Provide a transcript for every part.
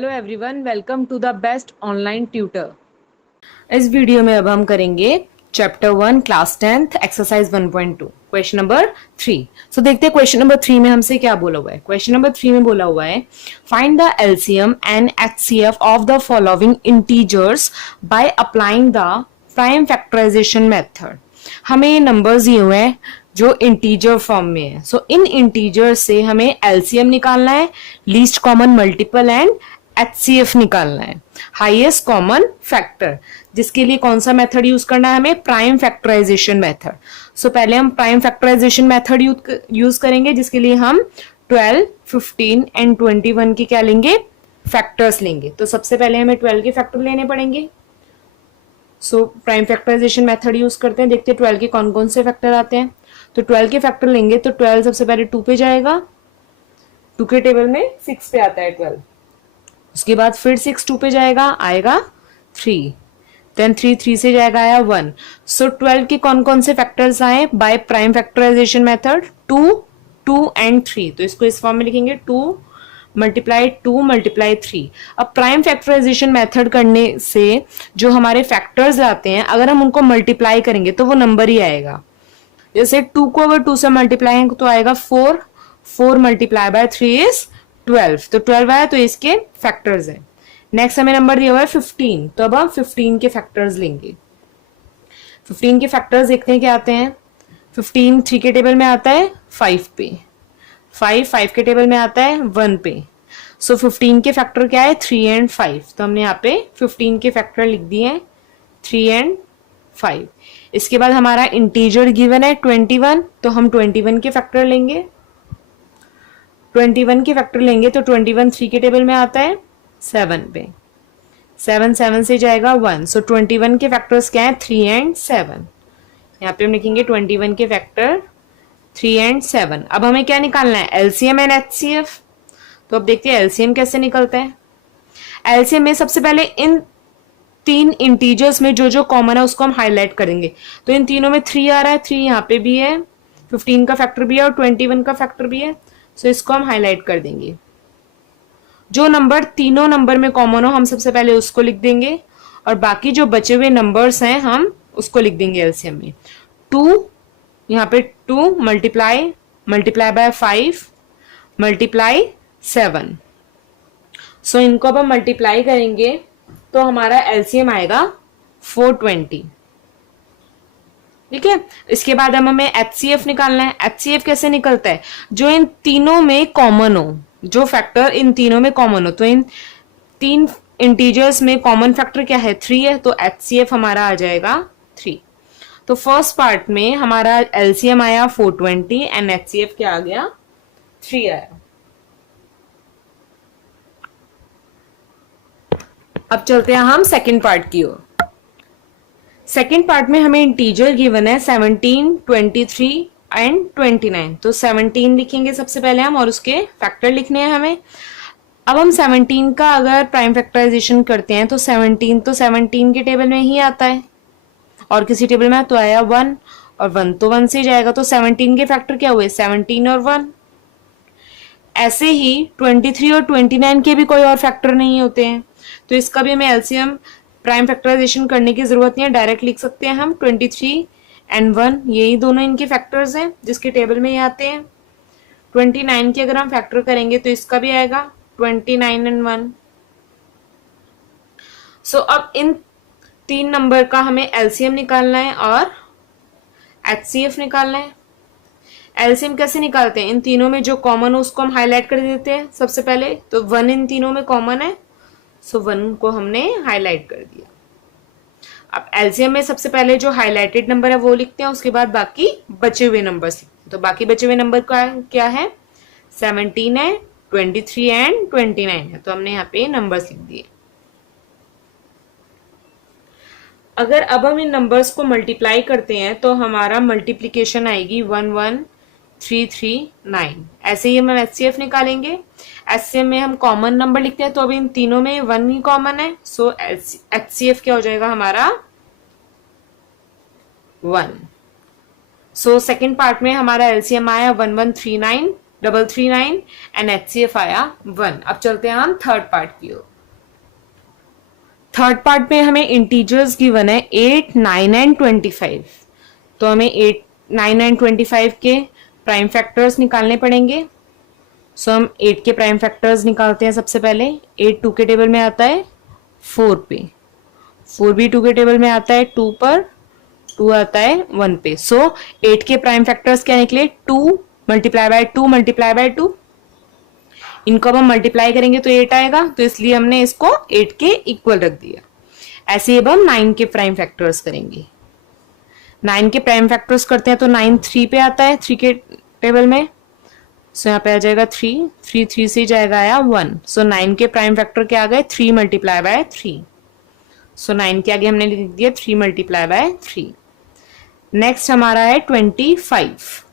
Hello everyone, welcome to the best online tutor. इस video में अब हम करेंगे chapter 1 class 10th exercise 1.2 question number 3। So देखते हैं क्वेश्चन नंबर 3 में हमसे क्या बोला हुआ है। क्वेश्चन नंबर 3 में बोला हुआ है find the LCM and HCF of the following integers by applying the prime factorisation method. हमें ये नंबर्स दिए हुए हैं जो इंटीजर फॉर्म में है। सो इन इंटीजर से हमें एलसीएम निकालना है, least common multiple and HCF निकालना है, हाईएस्ट कॉमन फैक्टर, जिसके लिए कौन सा मेथड यूज करना है हमें, प्राइम फैक्टराइजेशन मेथड। सो पहले हम प्राइम फैक्टराइजेशन मेथड यूज करेंगे, जिसके लिए हम 12, 15 एंड 21 की क्या लेंगे, फैक्टर्स लेंगे। तो सबसे पहले हमें 12 के फैक्टर लेने पड़ेंगे। So prime factorisation method use करते हैं, देखते हैं 12 के कौन कौन से फैक्टर आते हैं। तो 12 के फैक्टर लेंगे तो 12 सबसे पहले 2 पे जाएगा, 2 के टेबल में 6 पे आता है 12। उसके बाद फिर 6 2 पे जाएगा, आएगा 3, देन 3 3 से जाएगा, आया 1। सो 12 के कौन कौन से फैक्टर्स आए by prime factorisation method, 2, 2 and 3। तो इसको इस फॉर्म में लिखेंगे 2 मल्टीप्लाई 2 मल्टीप्लाई 3। अब प्राइम फैक्टराइजेशन मेथड करने से जो हमारे फैक्टर्स आते हैं, अगर हम उनको मल्टीप्लाई करेंगे तो वो नंबर ही आएगा। जैसे 2 को अगर 2 से मल्टीप्लाई है तो आएगा 4, 4 मल्टीप्लाई बाय 3 इज 12। तो 12 आया, तो इसके फैक्टर्स हैं। नेक्स्ट हमें नंबर दिया हुआ है 15, तो अब हम 15 के फैक्टर्स लेंगे। 15 के फैक्टर्स देखते हैं क्या आते हैं। 15 3 के टेबल में आता है 5 पे, 5 5 के टेबल में आता है 1 पे। सो 15 के फैक्टर क्या है, 3 एंड 5। तो हमने यहाँ पे 15 के फैक्टर लिख दिए हैं 3 एंड 5। इसके बाद हमारा इंटीजर गिवन है 21, तो हम 21 के फैक्टर लेंगे। 21 के फैक्टर लेंगे तो 21 3 के टेबल में आता है 7 पे, 7 7 से जाएगा 1। सो 21 के फैक्टर्स क्या है, 3 एंड 7। यहाँ पे हम लिखेंगे 21 के फैक्टर 3 एंड 7। अब हमें क्या निकालना है, एलसीएम एंड एचसीएफ। तो अब देखते हैं एलसीएम कैसे निकलता है। एलसीएम में सबसे पहले इन 3 इंटीजर्स में जो जो कॉमन है उसको हम हाईलाइट करेंगे। तो इन तीनों में 3 आ रहा है, 3 यहाँ पे भी है, 15 का फैक्टर भी है और 21 का फैक्टर भी है। सो इसको हम हाईलाइट कर देंगे। जो नंबर तीनों नंबर में कॉमन हो हम सबसे पहले उसको लिख देंगे, और बाकी जो बचे हुए नंबर्स हैं हम उसको लिख देंगे एलसीएम में। 2 यहाँ पे 2 मल्टीप्लाई मल्टीप्लाई बाय 5 मल्टीप्लाई 7। सो इनको अब हम मल्टीप्लाई करेंगे तो हमारा एलसीएम आएगा 420। ठीक है। इसके बाद अब हमें एचसीएफ निकालना है। एचसीएफ कैसे निकलता है, जो इन तीनों में कॉमन हो, जो फैक्टर इन तीनों में कॉमन हो। तो इन 3 इंटीजर्स में कॉमन फैक्टर क्या है, 3 है, तो एचसीएफ हमारा आ जाएगा 3। तो फर्स्ट पार्ट में हमारा एलसीएम आया 420 एंड एचसीएफ क्या आ गया, 3 आया। अब चलते हैं हम सेकेंड पार्ट की ओर। सेकेंड पार्ट में हमें इंटीजर गिवन है 17, 23 एंड 29। तो 17 लिखेंगे सबसे पहले हम, और उसके फैक्टर लिखने हैं हमें। अब हम 17 का अगर प्राइम फैक्टराइजेशन करते हैं तो 17 के टेबल में ही आता है, और किसी टेबल में तो आया 1, और 1 तो 1 से जाएगा। तो 17 के फैक्टर क्या हुए, 17 और 1। ऐसे ही 23 और 29 के भी कोई और फैक्टर नहीं होते हैं, तो इसका भी हमें एलसीएम प्राइम फैक्टराइजेशन करने की जरूरत नहीं है, डायरेक्ट लिख सकते हैं हम 23 एंड 1, यही दोनों इनके फैक्टर्स हैं जिसके टेबल में ये आते हैं। 29 की अगर हम फैक्टर करेंगे तो इसका भी आएगा 29 एंड 1। सो अब इन 3 नंबर का हमें एलसीएम निकालना है और एचसीएफ निकालना है। एलसीएम कैसे निकालते हैं, इन तीनों में जो कॉमन हो उसको हम हाईलाइट कर देते हैं सबसे पहले। तो 1 इन तीनों में कॉमन है, सो 1 को हमने हाईलाइट कर दिया। अब एलसीएम में सबसे पहले जो हाईलाइटेड नंबर है वो लिखते हैं, उसके बाद बाकी बचे हुए नंबर्स लिखते हैं। तो बाकी बचे हुए नंबर का क्या है, 17 है, 23 एंड 29 है। तो हमने यहाँ पे नंबर्स लिख दिए। अगर अब हम इन नंबर्स को मल्टीप्लाई करते हैं तो हमारा मल्टीप्लीकेशन आएगी 11339। ऐसे ही हम एचसीएफ निकालेंगे। एचसीएफ में हम कॉमन नंबर लिखते हैं, तो अभी इन तीनों में 1 ही कॉमन है। सो एचसीएफ क्या हो जाएगा हमारा 1। सो सेकेंड पार्ट में हमारा एलसीएम आया 1139339 एंड एचसीएफ आया 1। अब चलते हैं हम थर्ड पार्ट की ओर। थर्ड पार्ट में हमें इंटीजर्स गिवन है 8, 9 एंड 25। तो हमें 8, 9 एंड 25 के प्राइम फैक्टर्स निकालने पड़ेंगे। सो हम 8 के प्राइम फैक्टर्स निकालते हैं। सबसे पहले 8 2 के टेबल में आता है 4 पे, 4 भी 2 के टेबल में आता है 2 पर, 2 आता है 1 पे। सो 8 के प्राइम फैक्टर्स क्या निकले, 2 मल्टीप्लाई बाय 2 मल्टीप्लाई बाय 2। इनको अब हम मल्टीप्लाई करेंगे तो 8 आएगा, तो इसलिए हमने इसको 8 के इक्वल रख दिया। ऐसे अब हम 9 के प्राइम फैक्टर्स करेंगे। 9 के प्राइम फैक्टर्स करते हैं तो 9 3 पे आता है 3 के टेबल में। सो यहाँ पे आ जाएगा 3, 3 3 से जाएगा आया 1। सो 9 के प्राइम फैक्टर क्या आ गए, 3 मल्टीप्लाई बाय 3। सो 9 के आगे हमने लिख दिया 3 मल्टीप्लाई बाय 3। नेक्स्ट हमारा है 25,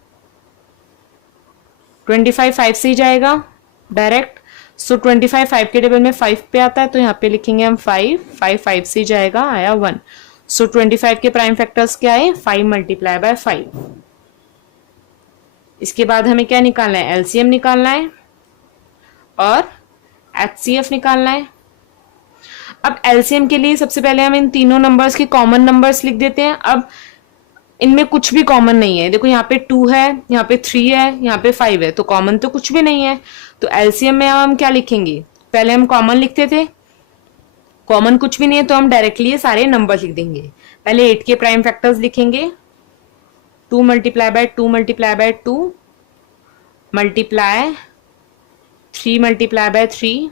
25 5 से ही जाएगा डायरेक्ट। सो 25 5 के टेबल में 5 पे आता है, तो यहाँ पे लिखेंगे हम 5, 5 5 से ही जाएगा आया 1। सो 25 के प्राइम फैक्टर्स क्या है, 5 मल्टीप्लाई बाय 5। इसके बाद हमें क्या निकालना है, एलसीएम निकालना है और एचसीएफ निकालना है। अब एलसीएम के लिए सबसे पहले हम इन तीनों नंबर्स के कॉमन नंबर्स लिख देते हैं। अब इनमें कुछ भी कॉमन नहीं है। देखो यहाँ पे 2 है, यहाँ पे 3 है, यहाँ पे 5 है, तो कॉमन तो कुछ भी नहीं है। तो एलसीएम में हम क्या लिखेंगे, पहले हम कॉमन लिखते थे, कॉमन कुछ भी नहीं है तो हम डायरेक्टली ये सारे नंबर लिख देंगे। पहले 8 के प्राइम फैक्टर्स लिखेंगे, 2 multiply by 2 multiply by 2 multiply 3 multiply by 3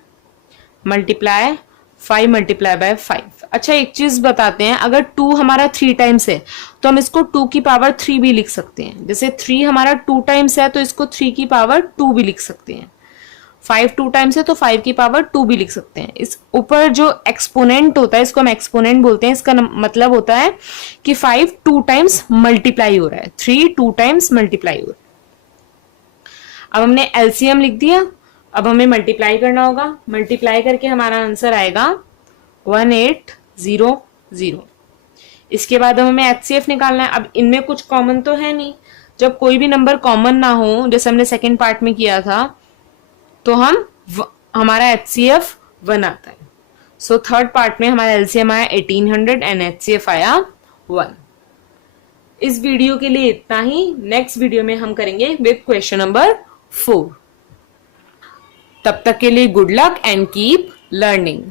multiply 5 multiply by 5। अच्छा एक चीज बताते हैं, अगर 2 हमारा 3 टाइम्स है तो हम इसको 2 की पावर 3 भी लिख सकते हैं। जैसे 3 हमारा 2 टाइम्स है तो इसको 3 की पावर 2 भी लिख सकते हैं। 5 2 टाइम्स है तो 5 की पावर 2 भी लिख सकते हैं। इस ऊपर जो एक्सपोनेंट होता है इसको हम एक्सपोनेंट बोलते हैं। इसका मतलब होता है कि 5 2 टाइम्स मल्टीप्लाई हो रहा है, 3 2 टाइम्स मल्टीप्लाई हो रहा है। अब हमने एलसीएम लिख दिया, अब हमें मल्टीप्लाई करना होगा। मल्टीप्लाई करके हमारा आंसर आएगा 1800। इसके बाद हमें एचसीएफ निकालना है। अब इनमें कुछ कॉमन तो है नहीं, जब कोई भी नंबर कॉमन ना हो, जैसे हमने सेकेंड पार्ट में किया था, तो हमारा एचसीएफ 1 आता है। सो थर्ड पार्ट में हमारा एलसीएम आया 1800 एंड एचसीएफ आया 1। इस वीडियो के लिए इतना ही। नेक्स्ट वीडियो में हम करेंगे विद क्वेश्चन नंबर 4। तब तक के लिए good luck and keep learning.